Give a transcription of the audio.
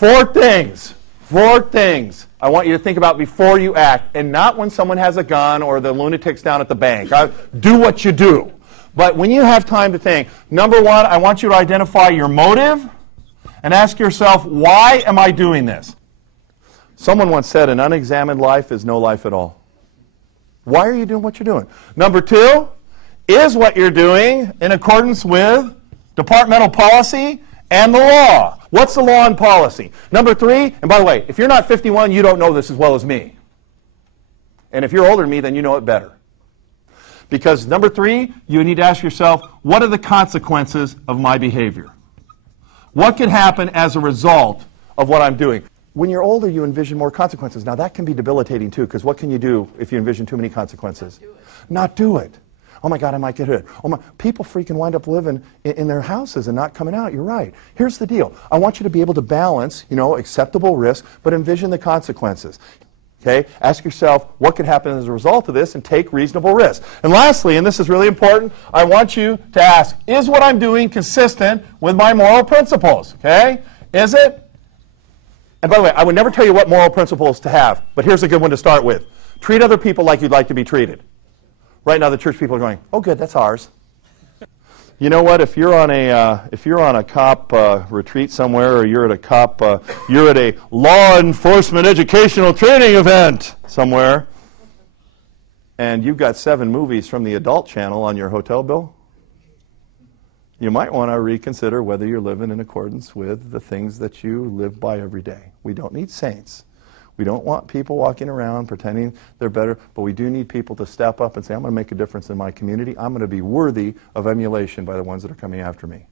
Four things I want you to think about before you act, and not when someone has a gun or the lunatics down at the bank. Do what you do. But when you have time to think, number one, I want you to identify your motive and ask yourself, why am I doing this? Someone once said, an unexamined life is no life at all. Why are you doing what you're doing? Number two, is what you're doing in accordance with departmental policy and the law? What's the law and policy? Number three, and by the way, if you're not 51, you don't know this as well as me. And if you're older than me, then you know it better. Because number three, you need to ask yourself, what are the consequences of my behavior? What could happen as a result of what I'm doing? When you're older, you envision more consequences. Now, that can be debilitating, too, because what can you do if you envision too many consequences? Not do it. Oh, my God, I might get hurt. Oh, my. People freaking wind up living in their houses and not coming out. You're right. Here's the deal. I want you to be able to balance, acceptable risk, but envision the consequences. Okay? Ask yourself, what could happen as a result of this, and take reasonable risks. And lastly, and this is really important, I want you to ask, is what I'm doing consistent with my moral principles? Okay? Is it? And by the way, I would never tell you what moral principles to have, but here's a good one to start with. Treat other people like you'd like to be treated. Right now, the church people are going, oh, good, that's ours. You know what? If you're on a cop retreat somewhere, or you're at a law enforcement educational training event somewhere, and you've got 7 movies from the adult channel on your hotel bill, you might want to reconsider whether you're living in accordance with the things that you live by every day. We don't need saints. We don't want people walking around pretending they're better, but we do need people to step up and say, I'm going to make a difference in my community. I'm going to be worthy of emulation by the ones that are coming after me.